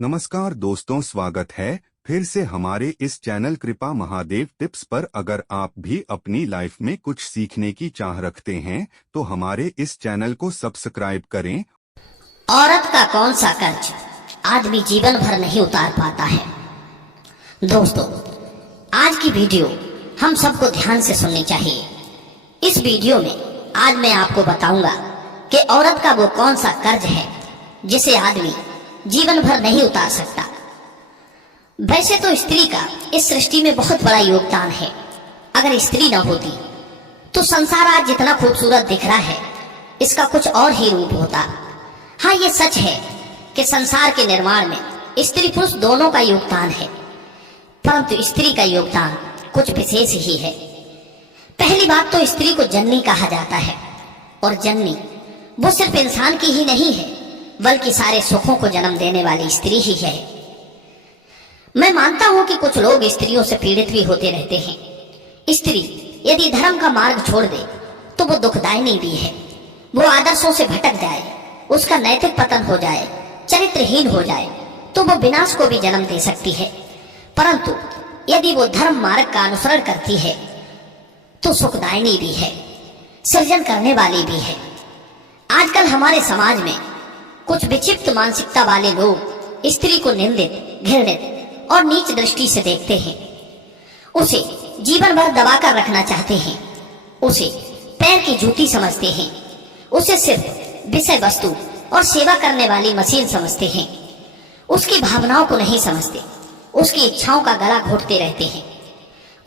नमस्कार दोस्तों, स्वागत है फिर से हमारे इस चैनल कृपा महादेव टिप्स पर। अगर आप भी अपनी लाइफ में कुछ सीखने की चाह रखते हैं तो हमारे इस चैनल को सब्सक्राइब करें। औरत का कौन सा कर्ज आदमी जीवन भर नहीं उतार पाता है। दोस्तों, आज की वीडियो हम सबको ध्यान से सुननी चाहिए। इस वीडियो में आज मैं आपको बताऊंगा कि औरत का वो कौन सा कर्ज है जिसे आदमी जीवन भर नहीं उतार सकता। वैसे तो स्त्री का इस सृष्टि में बहुत बड़ा योगदान है। अगर स्त्री न होती तो संसार आज जितना खूबसूरत दिख रहा है इसका कुछ और ही रूप होता। हाँ, ये सच है कि संसार के निर्माण में स्त्री पुरुष दोनों का योगदान है, परंतु स्त्री का योगदान कुछ विशेष ही है। पहली बात तो स्त्री को जननी कहा जाता है, और जननी वो सिर्फ इंसान की ही नहीं है बल्कि सारे सुखों को जन्म देने वाली स्त्री ही है। मैं मानता हूं कि कुछ लोग स्त्रियों से पीड़ित भी होते रहते हैं। स्त्री यदि धर्म का मार्ग छोड़ दे तो वो दुखदायिनी भी है। वो आदर्शों से भटक जाए, उसका नैतिक पतन हो जाए, चरित्रहीन हो जाए तो वो विनाश को भी जन्म दे सकती है। परंतु यदि वो धर्म मार्ग का अनुसरण करती है तो सुखदायिनी भी है, सृजन करने वाली भी है। आजकल हमारे समाज में कुछ विक्षिप्त मानसिकता वाले लोग स्त्री को निंदित, घृणित और नीच दृष्टि से देखते हैं। उसे जीवन भर दबाकर रखना चाहते हैं, उसे पैर की जूती समझते हैं, उसे सिर्फ विषय वस्तु और सेवा करने वाली मशीन समझते हैं। उसकी भावनाओं को नहीं समझते, उसकी इच्छाओं का गला घोटते रहते हैं।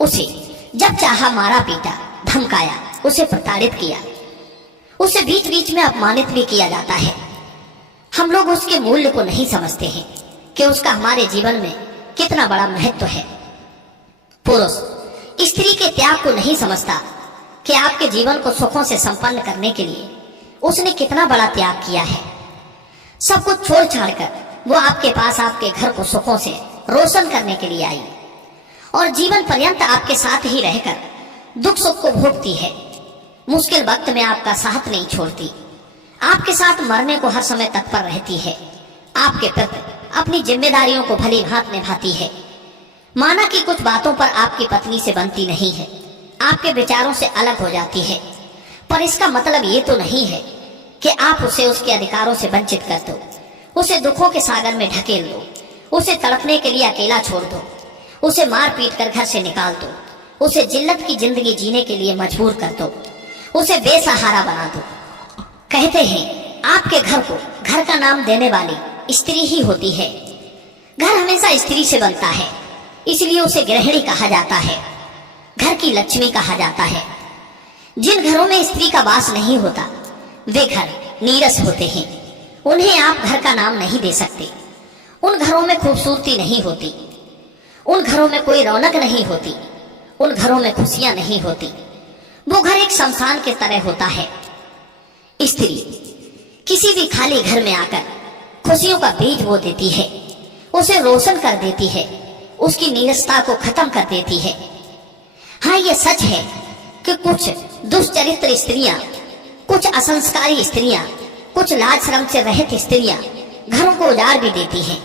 उसे जब चाहा मारा पीटा, धमकाया, उसे प्रताड़ित किया, उसे बीच बीच में अपमानित भी किया जाता है। हम लोग उसके मूल्य को नहीं समझते हैं कि उसका हमारे जीवन में कितना बड़ा महत्व है। पुरुष स्त्री के त्याग को नहीं समझता कि आपके जीवन को सुखों से संपन्न करने के लिए उसने कितना बड़ा त्याग किया है। सब कुछ छोड़ छाड़ कर वो आपके पास, आपके घर को सुखों से रोशन करने के लिए आई और जीवन पर्यंत आपके साथ ही रहकर दुख सुख को भोगती है। मुश्किल वक्त में आपका साथ नहीं छोड़ती, आपके साथ मरने को हर समय तत्पर रहती है। आपके प्रति अपनी जिम्मेदारियों को भली भांति निभाती है। माना कि कुछ बातों पर आपकी पत्नी से बनती नहीं है, आपके विचारों से अलग हो जाती है, पर इसका मतलब ये तो नहीं है कि आप उसे उसके अधिकारों से वंचित कर दो, उसे दुखों के सागर में ढकेल दो, उसे तड़पने के लिए अकेला छोड़ दो, उसे मार पीट कर घर से निकाल दो, उसे जिल्लत की जिंदगी जीने के लिए मजबूर कर दो, उसे बेसहारा बना दो। कहते हैं आपके घर को घर का नाम देने वाली स्त्री ही होती है। घर हमेशा स्त्री से बनता है, इसलिए उसे गृहिणी कहा जाता है, घर की लक्ष्मी कहा जाता है। जिन घरों में स्त्री का वास नहीं होता वे घर नीरस होते हैं, उन्हें आप घर का नाम नहीं दे सकते। उन घरों में खूबसूरती नहीं होती, उन घरों में कोई रौनक नहीं होती, उन घरों में खुशियां नहीं होती। वो घर एक शमशान के तरह होता है। स्त्री किसी भी खाली घर में आकर खुशियों का बीज बो देती है, उसे रोशन कर देती है, उसकी नीरसता को खत्म कर देती है। हाँ, ये सच है कि कुछ दुष्चरित्र स्त्रियां, कुछ असंस्कारी स्त्रियां, कुछ लाज शर्म से रहित स्त्रियां घरों को उजाड़ भी देती हैं,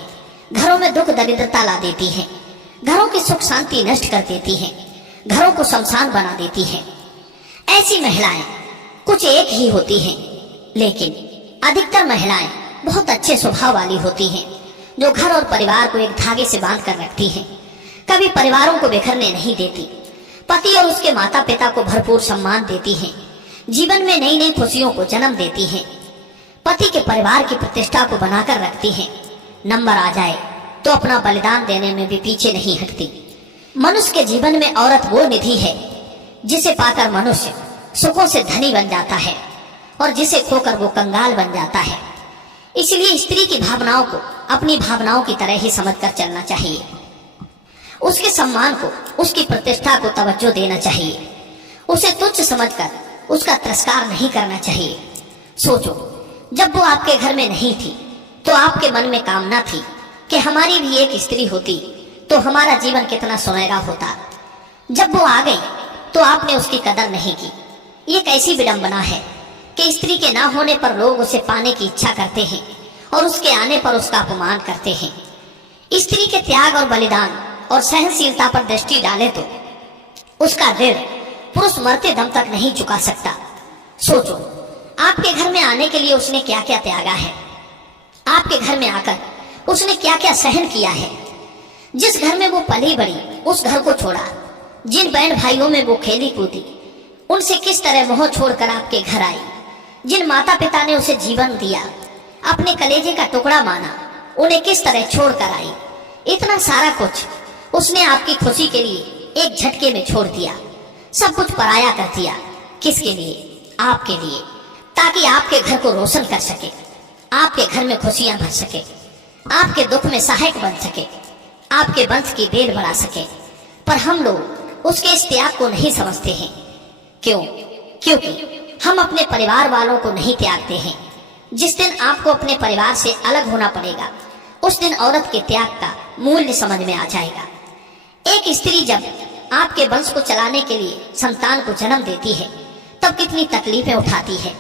घरों में दुख दरिद्रता ला देती हैं, घरों की सुख शांति नष्ट कर देती हैं, घरों को शमशान बना देती हैं। ऐसी महिलाएं कुछ एक ही होती हैं, लेकिन अधिकतर महिलाएं बहुत अच्छे स्वभाव वाली होती हैं, जो घर और परिवार को एक धागे से बांध कर रखती हैं, कभी परिवारों को बिखरने नहीं देती, पति और उसके माता पिता को भरपूर सम्मान देती हैं, जीवन में नई नई खुशियों को जन्म देती हैं, पति के परिवार की प्रतिष्ठा को बनाकर रखती हैं। नंबर आ जाए तो अपना बलिदान देने में भी पीछे नहीं हटती। मनुष्य के जीवन में औरत वो निधि है जिसे पाकर मनुष्य सुखों से धनी बन जाता है और जिसे खोकर वो कंगाल बन जाता है। इसलिए स्त्री की भावनाओं को अपनी भावनाओं की तरह ही समझकर चलना चाहिए। उसके सम्मान को, उसकी प्रतिष्ठा को तवज्जो देना चाहिए। उसे तुच्छ समझकर उसका तिरस्कार नहीं करना चाहिए। सोचो, जब वो आपके घर में नहीं थी तो आपके मन में कामना थी कि हमारी भी एक स्त्री होती तो हमारा जीवन कितना सुनहरा होता। जब वो आ गई तो आपने उसकी कदर नहीं की। ये कैसी विडंबना है कि स्त्री के ना होने पर लोग उसे पाने की इच्छा करते हैं और उसके आने पर उसका अपमान करते हैं। स्त्री के त्याग और बलिदान और सहनशीलता पर दृष्टि डाले तो उसका ऋण पुरुष मरते दम तक नहीं चुका सकता। सोचो, आपके घर में आने के लिए उसने क्या क्या त्यागा है। आपके घर में आकर उसने क्या क्या सहन किया है। जिस घर में वो पली बड़ी उस घर को छोड़ा, जिन बहन भाइयों में वो खेली कूदी उनसे किस तरह मोह छोड़कर आपके घर आई, जिन माता पिता ने उसे जीवन दिया, अपने कलेजे का टुकड़ा माना, उन्हें किस तरह छोड़कर आई। इतना सारा कुछ उसने आपकी खुशी के लिए एक झटके में छोड़ दिया। सब कुछ पराया कर दिया। किसके लिए? आपके लिए, ताकि आपके घर को रोशन कर सके, आपके घर में खुशियां भर सके, आपके दुख में सहायक बन सके, आपके वंश की बेल बढ़ा सके। पर हम लोग उसके इस त्याग को नहीं समझते हैं। क्यों? क्योंकि हम अपने परिवार वालों को नहीं त्यागते हैं। जिस दिन आपको अपने परिवार से अलग होना पड़ेगा, उस दिन औरत के त्याग का मूल्य समझ में आ जाएगा। एक स्त्री जब आपके वंश को चलाने के लिए संतान को जन्म देती है, तब कितनी तकलीफें उठाती है,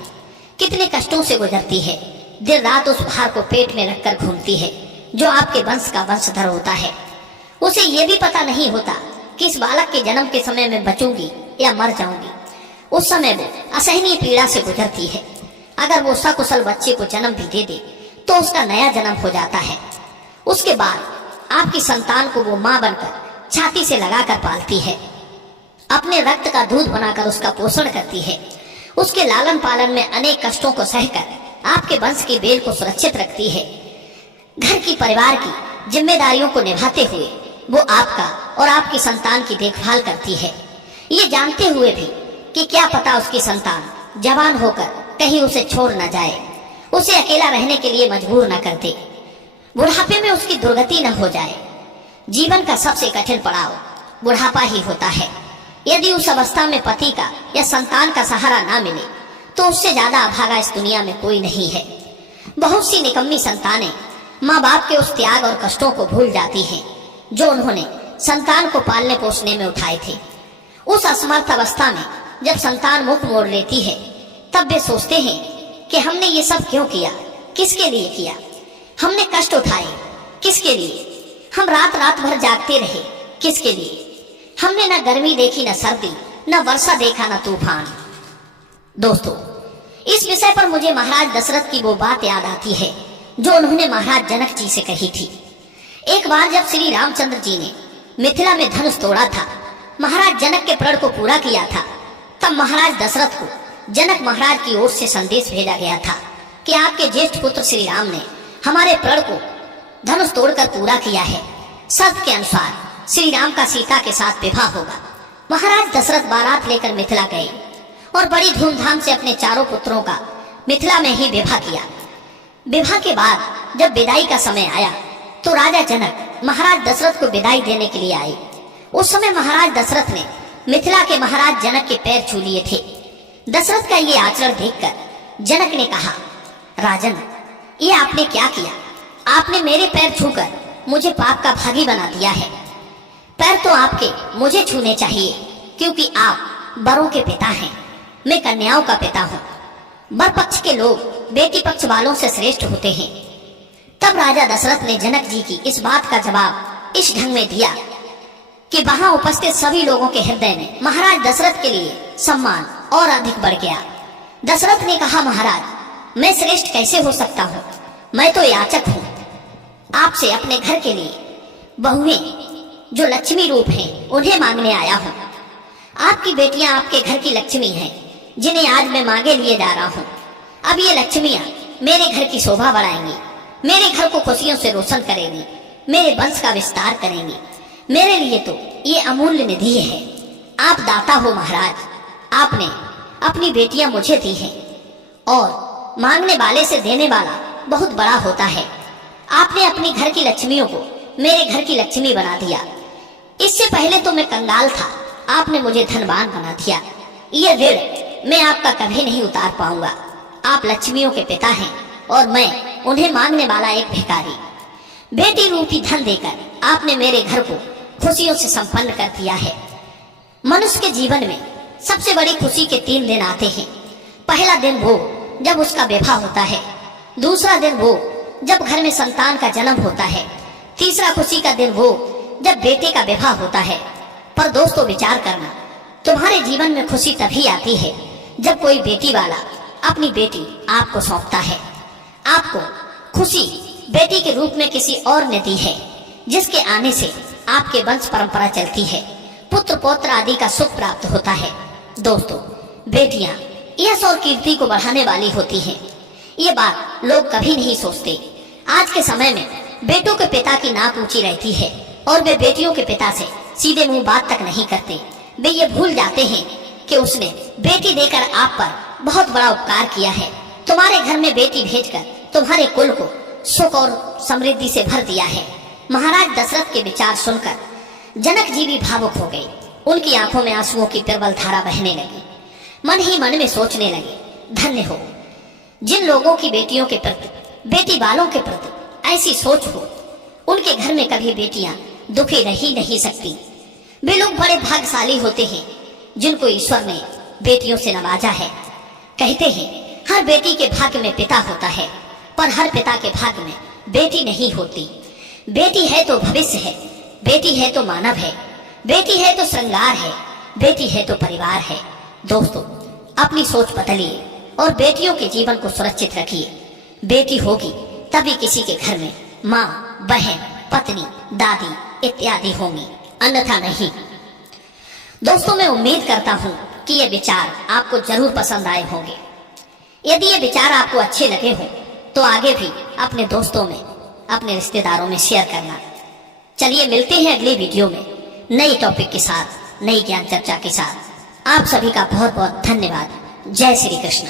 कितने कष्टों से गुजरती है। दिन रात उस भार को पेट में रखकर घूमती है जो आपके वंश का वंशधर होता है। उसे ये भी पता नहीं होता कि इस बालक के जन्म के समय में बचूंगी या मर जाऊंगी। उस समय वो असहनीय पीड़ा से गुजरती है। अगर वो सकुशल बच्चे को जन्म भी दे दे तो उसका नया जन्म हो जाता है। उसके बाद आपकी संतान को वो मां बनकर छाती से लगाकर पालती है, अपने रक्त का दूध बनाकर उसका पोषण करती है। उसके लालन पालन में अनेक कष्टों को सहकर आपके वंश की बेल को सुरक्षित रखती है। घर की परिवार की जिम्मेदारियों को निभाते हुए वो आपका और आपकी संतान की देखभाल करती है, ये जानते हुए भी कि क्या पता उसकी संतान जवान होकर कहीं उसे छोड़ न जाए, उसे अकेला रहने के लिए मजबूर न कर दे, बुढ़ापे में उसकी दुर्गति न हो जाए। जीवन का सबसे कठिन पड़ाव बुढ़ापा ही होता है। यदि उस अवस्था में पति का या संतान का सहारा ना मिले तो उससे ज्यादा अभागा इस दुनिया में कोई नहीं है। बहुत सी निकम्मी संतानें माँ बाप के उस त्याग और कष्टों को भूल जाती हैं जो उन्होंने संतान को पालने पोसने में उठाए थे। उस असमर्थ अवस्था में जब संतान मुख मोड़ लेती है, तब वे सोचते हैं कि हमने ये सब क्यों किया, किसके लिए किया, हमने कष्ट उठाए किसके लिए, हम रात रात भर जागते रहे किसके लिए, हमने न गर्मी देखी, न सर्दी, न वर्षा देखा, न तूफान। दोस्तों, इस विषय पर मुझे महाराज दशरथ की वो बात याद आती है जो उन्होंने महाराज जनक जी से कही थी। एक बार जब श्री रामचंद्र जी ने मिथिला में धनुष तोड़ा था, महाराज जनक के प्रण को पूरा किया था, तब महाराज दशरथ को जनक महाराज की ओर से संदेश भेजा गया था कि आपके ज्येष्ठ पुत्र श्री राम ने हमारे प्रण को धनुष तोड़कर पूरा किया है। शर्त के अनुसार श्री राम का सीता के साथ विवाह होगा। महाराज दशरथ बारात लेकर मिथिला गए और बड़ी धूमधाम से अपने चारों पुत्रों का मिथिला में ही विवाह किया। विवाह के बाद जब विदाई का समय आया तो राजा जनक महाराज दशरथ को विदाई देने के लिए आए। उस समय महाराज दशरथ ने मिथिला के महाराज जनक के पैर छू लिए थे। दशरथ का ये आचरण देखकर जनक ने कहा, राजन, ये आपने क्या किया? आपने मेरे पैर छूकर मुझे पाप का भागी बना दिया है। पैर तो आपके मुझे छूने चाहिए, क्योंकि आप बरों के पिता हैं, मैं कन्याओं का पिता हूँ। बर पक्ष के लोग बेटी पक्ष वालों से श्रेष्ठ होते हैं। तब राजा दशरथ ने जनक जी की इस बात का जवाब इस ढंग में दिया कि वहां उपस्थित सभी लोगों के हृदय में महाराज दशरथ के लिए सम्मान और अधिक बढ़ गया। दशरथ ने कहा, महाराज, मैं श्रेष्ठ कैसे हो सकता हूँ? मैं तो याचक हूँ। आपसे अपने घर के लिए बहुएं जो लक्ष्मी रूप हैं उन्हें मांगने आया हूँ। आपकी बेटियां आपके घर की लक्ष्मी हैं, जिन्हें आज मैं मांगे लिए जा रहा हूँ। अब ये लक्ष्मियां मेरे घर की शोभा बढ़ाएंगी, मेरे घर को खुशियों से रोशन करेंगी, मेरे वंश का विस्तार करेंगी। मेरे लिए तो ये अमूल्य निधि है। आप दाता हो महाराज, आपने अपनी बेटियां मुझे दी हैं, और मांगने वाले से देने वाला बहुत बड़ा होता है। आपने अपनी घर की लक्ष्मियों को मेरे घर की लक्ष्मी बना दिया। इससे पहले तो मैं कंगाल था, आपने मुझे धनवान बना दिया। ये ऋण मैं आपका कभी नहीं उतार पाऊंगा। आप लक्ष्मियों के पिता हैं और मैं उन्हें मांगने वाला एक भिखारी। बेटी रूपी धन देकर आपने मेरे घर को खुशियों से संपन्न कर दिया है। मनुष्य के जीवन में सबसे बड़ी खुशी के 3 दिन आते हैं। पहला दिन वो जब उसका विवाह होता है, दूसरा दिन वो जब घर में संतान का जन्म होता है, तीसरा खुशी का दिन वो जब बेटे का विवाह होता है। पर दोस्तों विचार करना, तुम्हारे जीवन में खुशी तभी आती है जब कोई बेटी वाला अपनी बेटी आपको सौंपता है। आपको खुशी बेटी के रूप में किसी और ने दी है, जिसके आने से आपके वंश परंपरा चलती है, पुत्र पौत्र आदि का सुख प्राप्त होता है। दोस्तों, बेटियां यश और कीर्ति को बढ़ाने वाली होती हैं। ये बात लोग कभी नहीं सोचते। आज के समय में बेटों के पिता की नाक ऊंची रहती है और वे बेटियों के पिता से सीधे मुंह बात तक नहीं करते। वे ये भूल जाते हैं कि उसने बेटी देकर आप पर बहुत बड़ा उपकार किया है। तुम्हारे घर में बेटी भेजकर तुम्हारे कुल को सुख और समृद्धि से भर दिया है। महाराज दशरथ के विचार सुनकर जनक जी भी भावुक हो गए। उनकी आंखों में आंसुओं की प्रबल धारा बहने लगी। मन ही मन में सोचने लगे, धन्य हो जिन लोगों की बेटियों के प्रति, बेटी बालों के प्रति ऐसी सोच हो। उनके घर में कभी बेटियां दुखी रह ही नहीं सकती। वे लोग बड़े भाग्यशाली होते हैं जिनको ईश्वर ने बेटियों से नवाजा है। कहते हैं हर बेटी के भाग्य में पिता होता है, पर हर पिता के भाग्य में बेटी नहीं होती। बेटी है तो भविष्य है, बेटी है तो मानव है, बेटी है तो श्रृंगार है, बेटी है तो परिवार है। दोस्तों, अपनी सोच बदलिए और बेटियों के जीवन को सुरक्षित रखिए। बेटी होगी तभी किसी के घर में माँ, बहन, पत्नी, दादी इत्यादि होंगी, अन्यथा नहीं। दोस्तों, मैं उम्मीद करता हूँ कि ये विचार आपको जरूर पसंद आए होंगे। यदि ये विचार आपको अच्छे लगे हों तो आगे भी अपने दोस्तों में, अपने रिश्तेदारों में शेयर करना। चलिए मिलते हैं अगली वीडियो में नई टॉपिक के साथ, नई ज्ञान चर्चा के साथ। आप सभी का बहुत बहुत धन्यवाद। जय श्री कृष्ण।